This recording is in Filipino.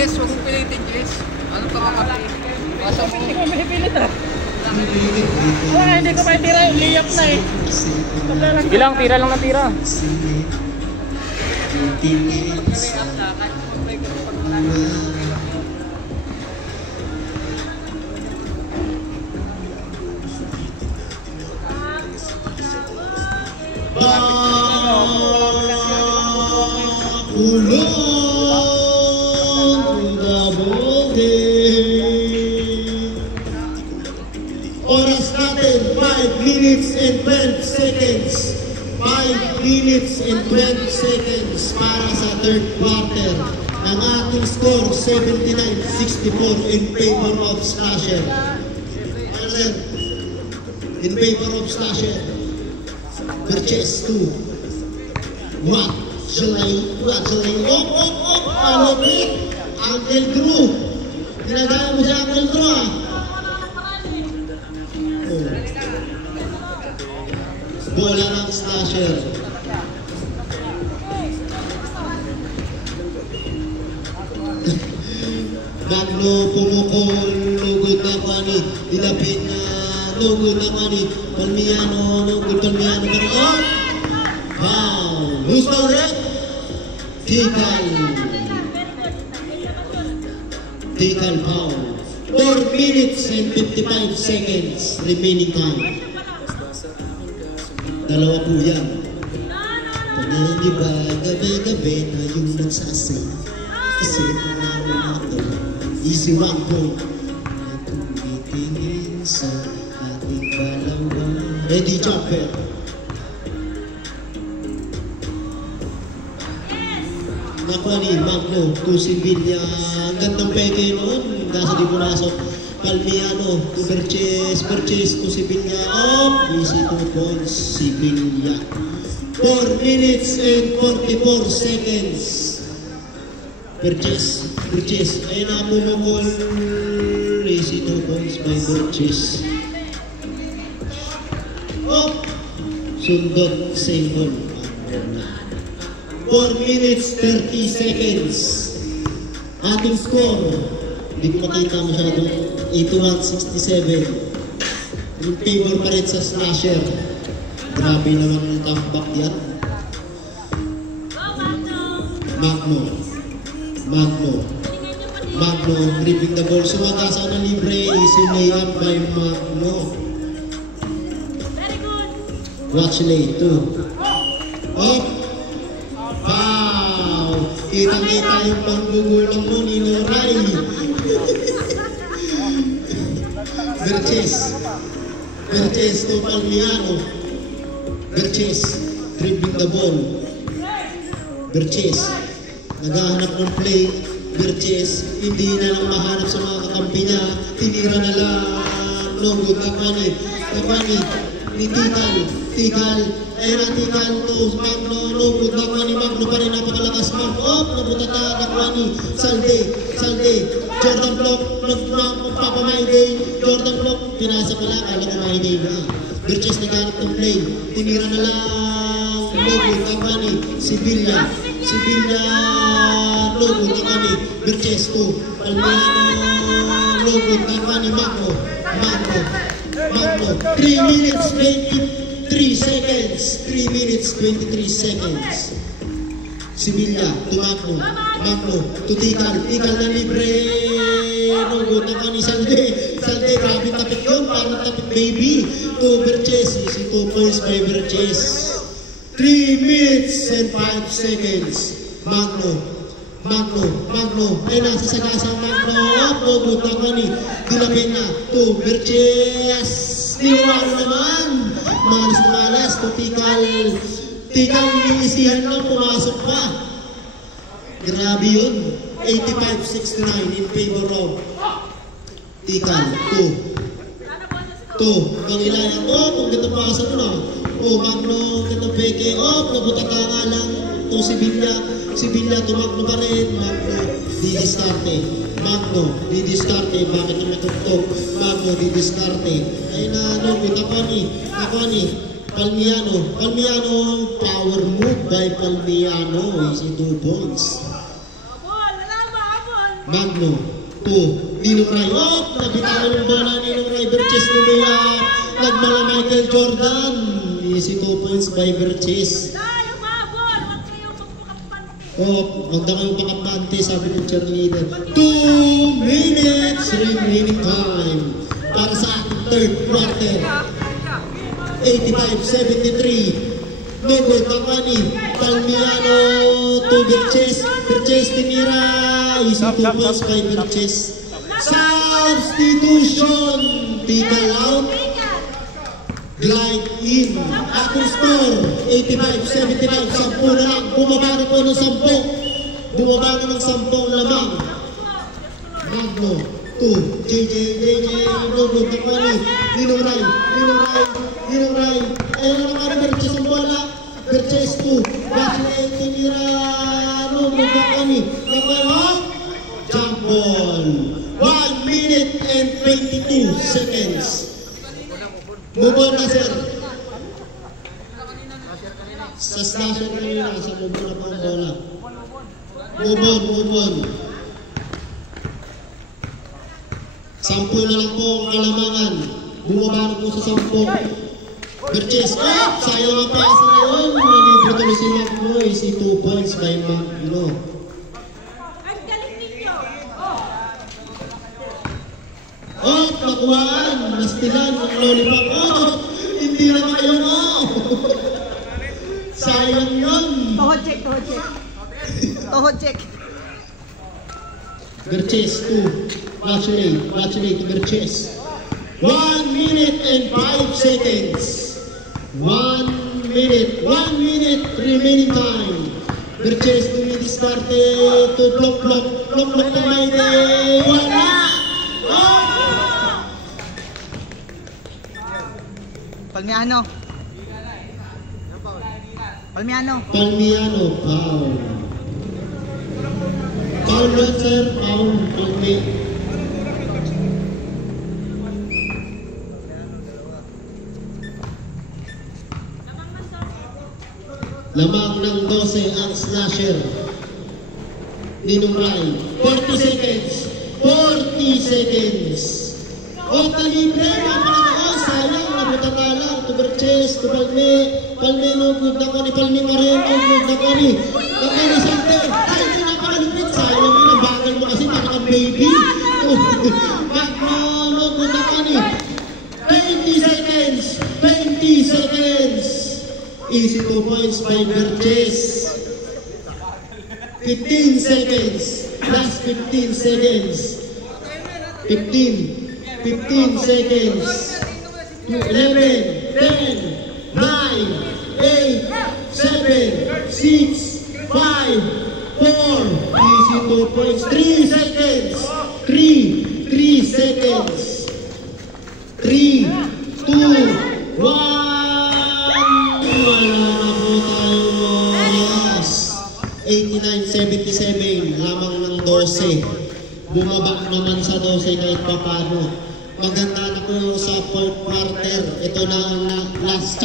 Jess, huwag mong pilitin, Jess. Ano ka makapi? Basta mo. Hindi ko mahipilit ah. Wala, hindi ko maitira. Liyap na eh. Sige lang, tira lang na tira. Oras natin, 5 minutes and 12 seconds. 5 minutes and 12 seconds para sa third quarter. Ang ating score, 79-64 in favor of Slasher. In favor of Slasher. Purchase 2. What shall I? Alipit! Uncle Drew! Ginagaya mo si Uncle Drew ah! Bola ng Slasher. Magno pumukol, lugod na panit. Dilapit na lugod na panit. Palmiano, lugod Palmiano. Pero wow! Who's the red? Tikal foul. 4 minutes and 55 seconds remaining time. Dalawa po yan. Panagi ba gabi-gabi na yung nagsasay? Kasi naman ako, easy 1 point. Na tumitingin sa ating dalawa. Ready, jumper. Nakuha ni Magno, to Sevilla. Ang gandang peke noon. Nasa di punasok. Palmiano, to Purchase to Sevilla. Easy 2 points, Sevilla. 4 minutes and 44 seconds. Purchase. Ayun na pumukol. Easy 2 points by Purchase. Sundot, same ball. 4 minutes 30 seconds. Ating score, hindi ko makita masyadong 81-67. In favor pa rin sa Slasher. Grabe naman yung comeback yan. Magno, gripping the ball. Sumagasa na libre. Easy layup by Magno. Watch lay 2. Kitang-kita yung panggugulang mo ni Noray. Verches to Palmiano. Verches, dribbling the ball. Verches, naghahanap ng play. Verches, hindi na lang mahanap sa mga kakampi niya. Tinira na lang. Longgo, Kapani, ni Tikal. Ayun ang Tikal to Magno, Longgo, Kapani, Magno pa rin napakalakas. Nabutata, Kapani, Salde. Jordan Block, magpapamayday. Jordan Block, pinasa pala, kala ko mayday na. Verches naghanap ng play. Tinira na lang. Longgo, Kapani, Sevilla, Longgo, Kapani, Verches to Palmiano, Longgo, Kapani, Magno. 3 minutes 23 seconds. 3 minutes 23 seconds. Sevilla to Magno to Tikal na libre. Longgo, Kapani, Salde, grabe tapik yun, parang tapik baby. To Verches, easy 2 points by Verches. 3 minutes and 5 seconds. Magno, ay nasa sagasang Magno. Longgo, Kapani, dilapin na to Verches. Niwala naman. Malas to Tikal, niisihan lang, pumasok pa. Grabe yun. 85-69 in favor of Tikal. 2. Pangilayan. Kung ganda pasa mo na. Magno, ganda peke. Nabuta ka nga lang. Sevilla, Magno pa rin. Magno, didiskarte. Bakit na may tuktok? Magno, didiskarte. Ay na, Kapani. Palmiano, power move by Palmiano. Easy 2 points. Magno. 2. Ninong Ray. Oh! Nabitawan yung bola ni Ninong Ray. Berches lumiyak. Nagmala Michael Jordan. Easy 2 points by Berches. Oh, huwag na kayong pakapante, sabi ng cheerleader. 2 minutes remaining time para sa ating third quarter. 85-73. No goal, Cavani. Palmiano to Berches. Berches tinira. Easy 2 points by Berches. Substitution. Tigal out. Glide in. Ating score, 85-75. 10 na lang. Bumaba na po ng 10. Bumaba na ng 10 lamang. Magno. 2. JJ. Logo. Cavani. Ninong Ray. Ayun na naman. Berches ang bola. Berches 2. Bachelet. Tinira. Logo. Cavani. Jump ball. 1 minute and 22 seconds. Move on na, sir. Sa slasher kanina, sa move on na po ang bola. Move on. 10 na lang po ang kalamangan. Bumaba na po sa 10. Berches, sayang ang pasa na yun. Nalibre tuloy si Magno. Easy 2 points by Magno. Oh, pakuhaan, nastilan ang lollipop. Oh, hindi na kayo mo. Sayang yun. Toho check. Berches 2. Bachelet to Berches. 1 minute and 5 seconds. 1 minute remaining time. Berches dumidiskarte to block to Maide. Wala. Palmiano, foul. Foul, sir, foul, Palmi. Lamang ng 12 ang slasher. Ninong Ray. 40 seconds. O, kalibre, sayang, nabutatala. To Berches, to Palmi, no good na ko ni Palmi Moreno, good na ko ni Sante. Ay, ito napakalipit, sayang yun, ang bagal mo kasi parang baby. Magno, no good na ko ni 20 seconds. Easy 2 points by Berches. 15 seconds. Last 15 seconds. 15 seconds. 11, 10, 9, 8, 7, 6, 5, 4. Easy 2 points. 3 seconds. 3 seconds. 3, 2, 1. Wala na po tayong oras. 89-77. Lamang ng 12. Bumaba naman sa 12 kahit papano. Maganda na po sa fourth quarter. Ito na ang last chance.